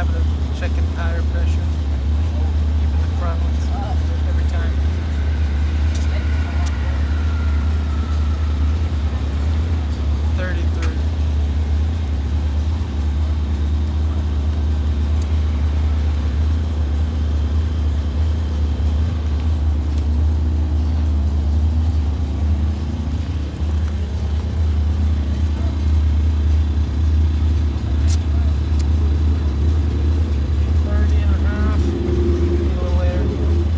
habit of checking tire pressure, even the front ones, every time. $33. $30.5. A little later.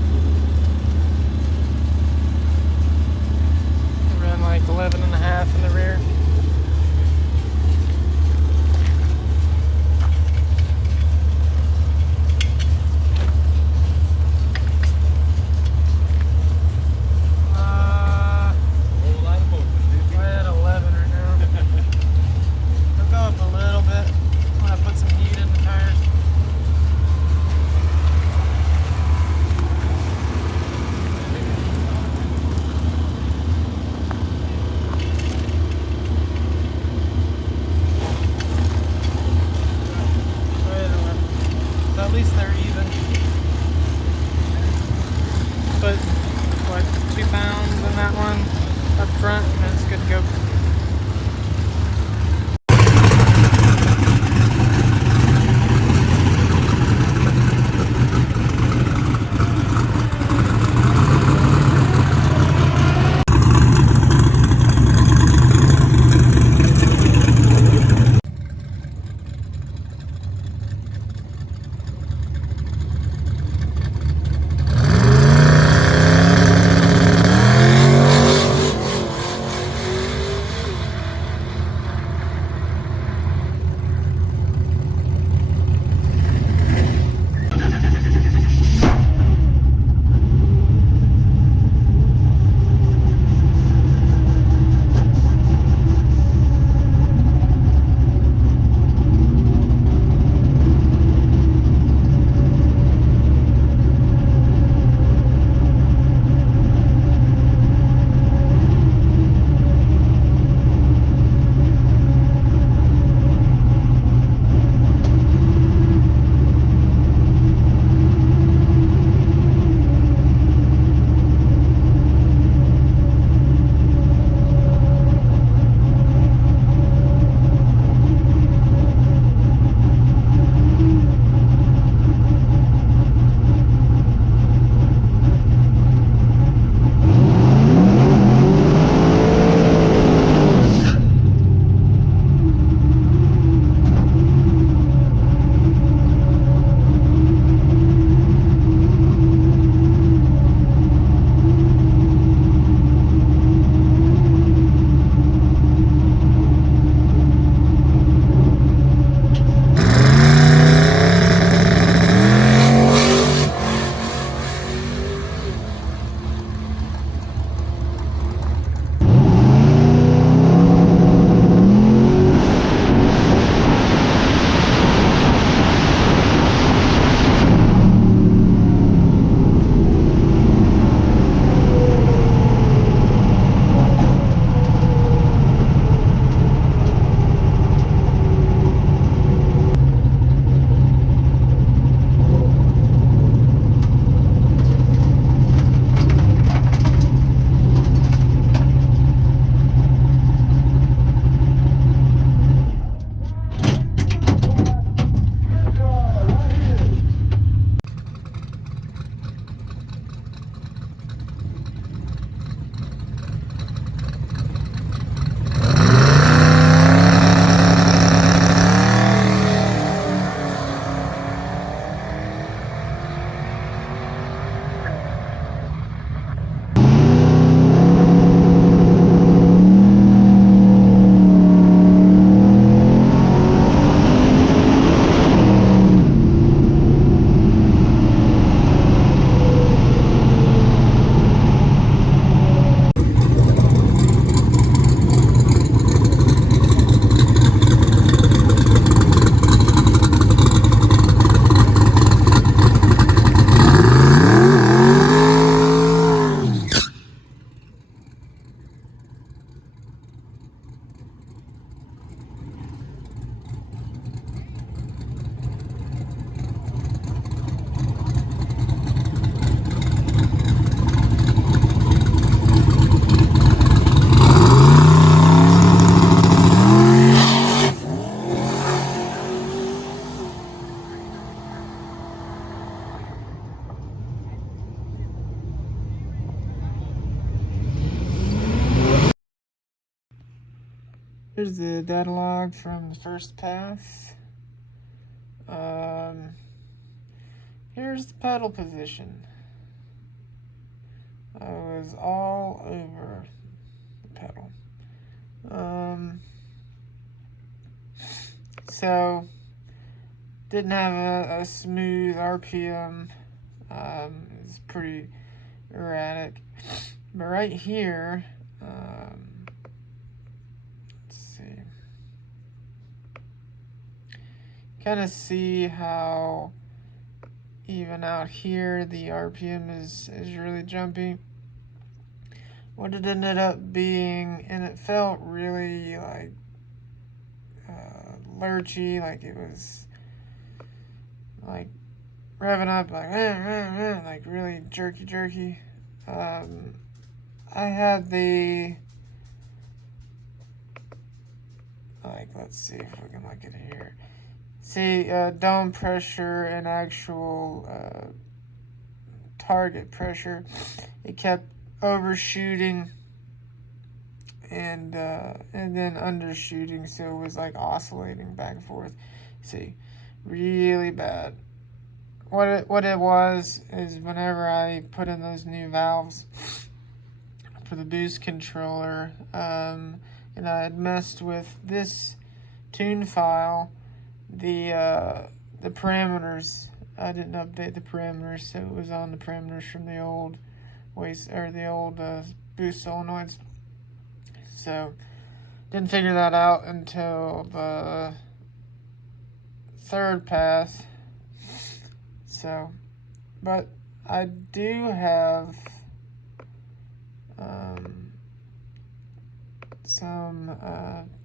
Here's the data log from the first pass. Here's the pedal position. I was all over the pedal. So didn't have a smooth RPM. It's pretty erratic. But right here, let's see. Kind of see how even out here the RPM is really jumpy. What it ended up being, and it felt really like lurchy, like it was like revving up like really jerky. I had the, like, let's see if we can look at it here. See, dome pressure and actual target pressure. It kept overshooting and then undershooting, so it was like oscillating back and forth. See, really bad. What it was is whenever I put in those new valves for the boost controller, and I had messed with this tune file, the parameters. I didn't update the parameters, so it was on the parameters from the old boost solenoids. So didn't figure that out until the third pass. So, but I do have some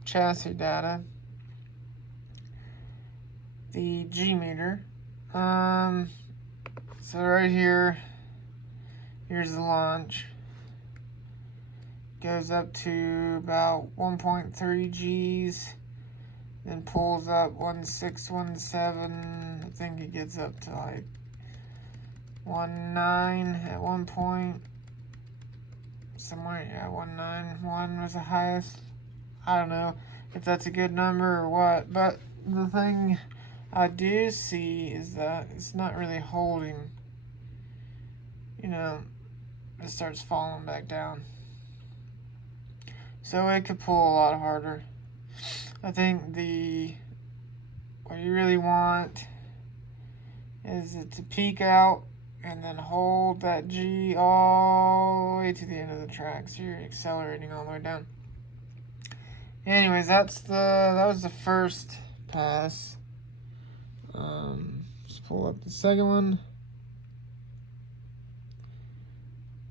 chassis data. The G meter. So right here, here's the launch. Goes up to about 1.3 G's, then pulls up 1617. I think it gets up to like 19 at one point. Somewhere, yeah, 191 was the highest. I don't know if that's a good number or what, but the thing I do see is that it's not really holding. You know, it starts falling back down. So it could pull a lot harder. I think what you really want is it to peak out and then hold that G all the way to the end of the track, so you're accelerating all the way down. Anyways, that was the first pass. Just pull up the second one.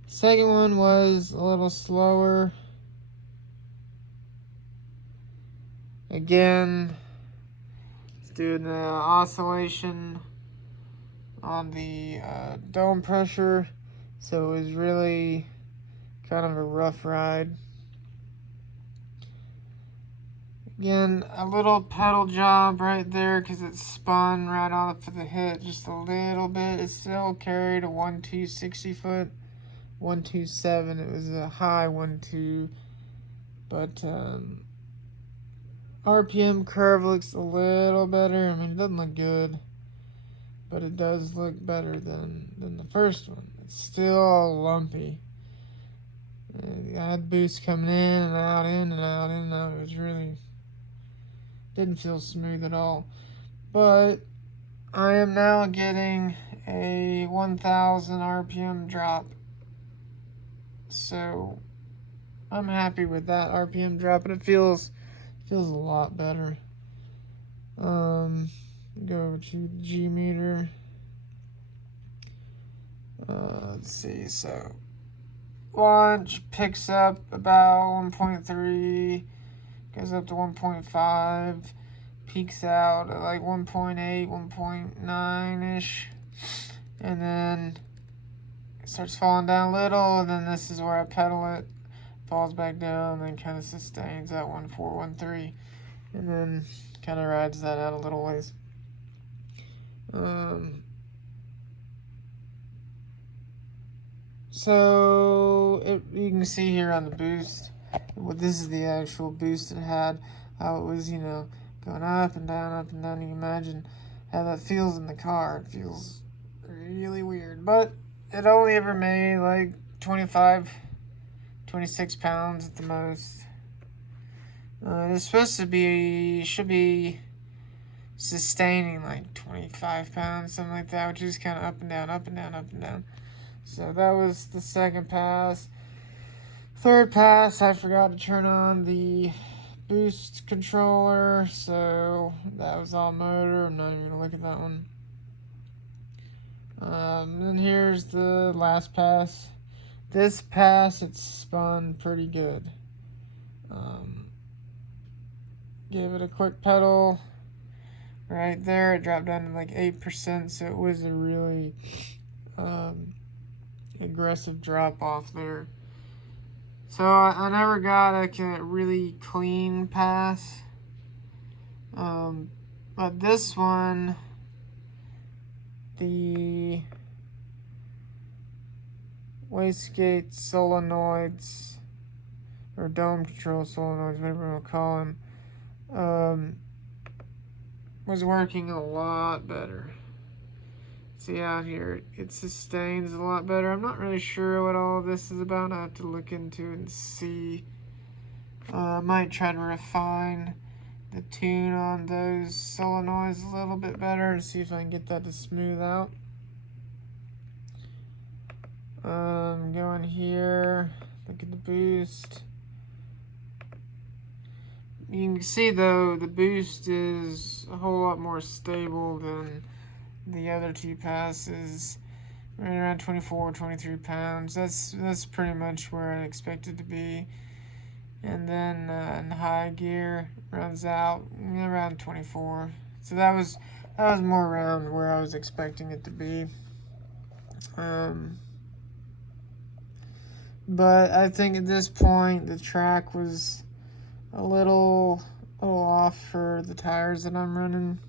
The second one was a little slower. Again, it's doing the oscillation on the dome pressure, so it was really kind of a rough ride. Again, a little pedal job right there because it spun right off of the hit just a little bit. It still carried a 1.2 60 foot, 1.27. It was a high 1.2, but RPM curve looks a little better. I mean, it doesn't look good, but it does look better than the first one. It's still lumpy. I had boost coming in and out, in and out, in and out. It was really, didn't feel smooth at all. But I am now getting a 1000 RPM drop. So I'm happy with that RPM drop, and it feels a lot better. Go over to the G meter. Let's see, so launch picks up about 1.3, goes up to 1.5, peaks out at like 1.8, 1.9-ish, and then it starts falling down a little, and then this is where I pedal it, falls back down, then kind of sustains at 1.4, 1.3, and then kind of rides that out a little ways. So you can see here on the boost, this is the actual boost it had. how it was, you know, going up and down, up and down. You can imagine how that feels in the car. It feels really weird. But it only ever made like 25, 26 pounds at the most. It's supposed to be, should be sustaining like 25 pounds, something like that, which is kind of up and down, up and down, up and down. So that was the second pass. Third pass, I forgot to turn on the boost controller, so that was all motor. I'm not even gonna look at that one. Then here's the last pass. This pass, it spun pretty good. Gave it a quick pedal. Right there, it dropped down to like 8%, so it was a really aggressive drop off there. So I never got a really clean pass. But this one, the wastegate solenoids, or dome control solenoids, whatever you want to call them, was working a lot better. See out here, it sustains a lot better. I'm not really sure what all this is about. I have to look into it and see. I might try to refine the tune on those solenoids a little bit better and see if I can get that to smooth out. Going here, look at the boost. You can see though, the boost is a whole lot more stable than the other two passes. Right around 24, 23 pounds. That's pretty much where I expected to be. And then in high gear, runs out around 24. So that was more around where I was expecting it to be. But I think at this point the track was a little off for the tires that I'm running.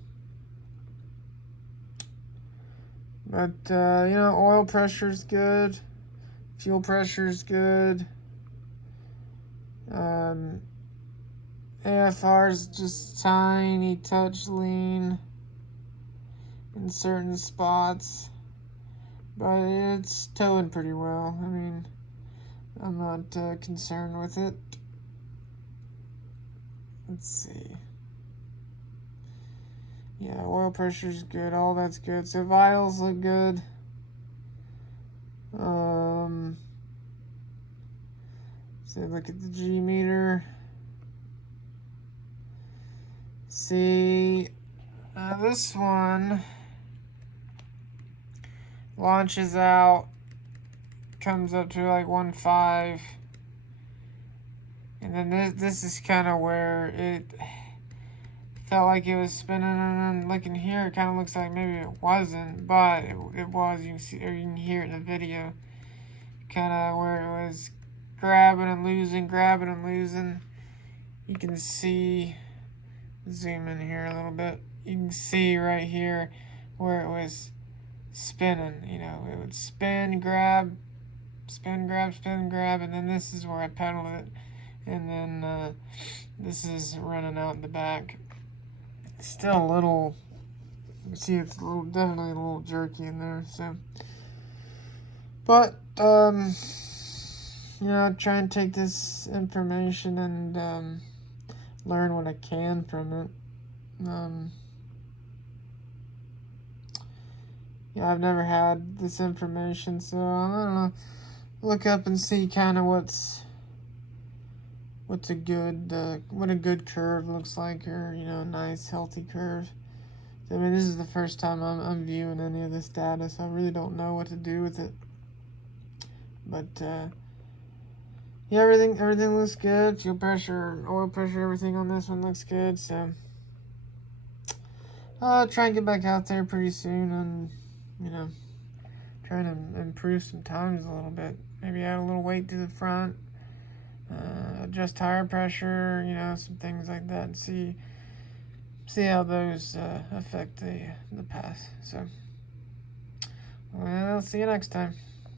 But you know, oil pressure's good, fuel pressure's good. AFR's just tiny touch lean in certain spots, but it's towing pretty well. I mean, I'm not concerned with it. Let's see. Yeah, oil pressure's good. All that's good. So vitals look good. So look at the G meter. See, this one launches out, comes up to like 1.5, and then this is kind of where it felt like it was spinning, and then looking here, it kind of looks like maybe it wasn't, but it was. You can see, or you can hear it in the video, kind of where it was grabbing and losing. You can see, zoom in here a little bit. You can see right here where it was spinning. You know, it would spin, grab, and then this is where I pedaled it, and then this is running out in the back. Still a little, you see it's definitely a little jerky in there, so. But, you know, try and take this information and learn what I can from it. Yeah, I've never had this information, so I don't know. Look up and see kind of what's a good what a good curve looks like, or you know, a nice healthy curve. I mean, this is the first time I'm viewing any of this data, so I really don't know what to do with it. But yeah, everything looks good. Fuel pressure, oil pressure, everything on this one looks good. So I'll try and get back out there pretty soon, and you know, try to improve some times a little bit. Maybe add a little weight to the front, adjust tire pressure, you know, some things like that, and see how those affect the pass. So, well, see you next time.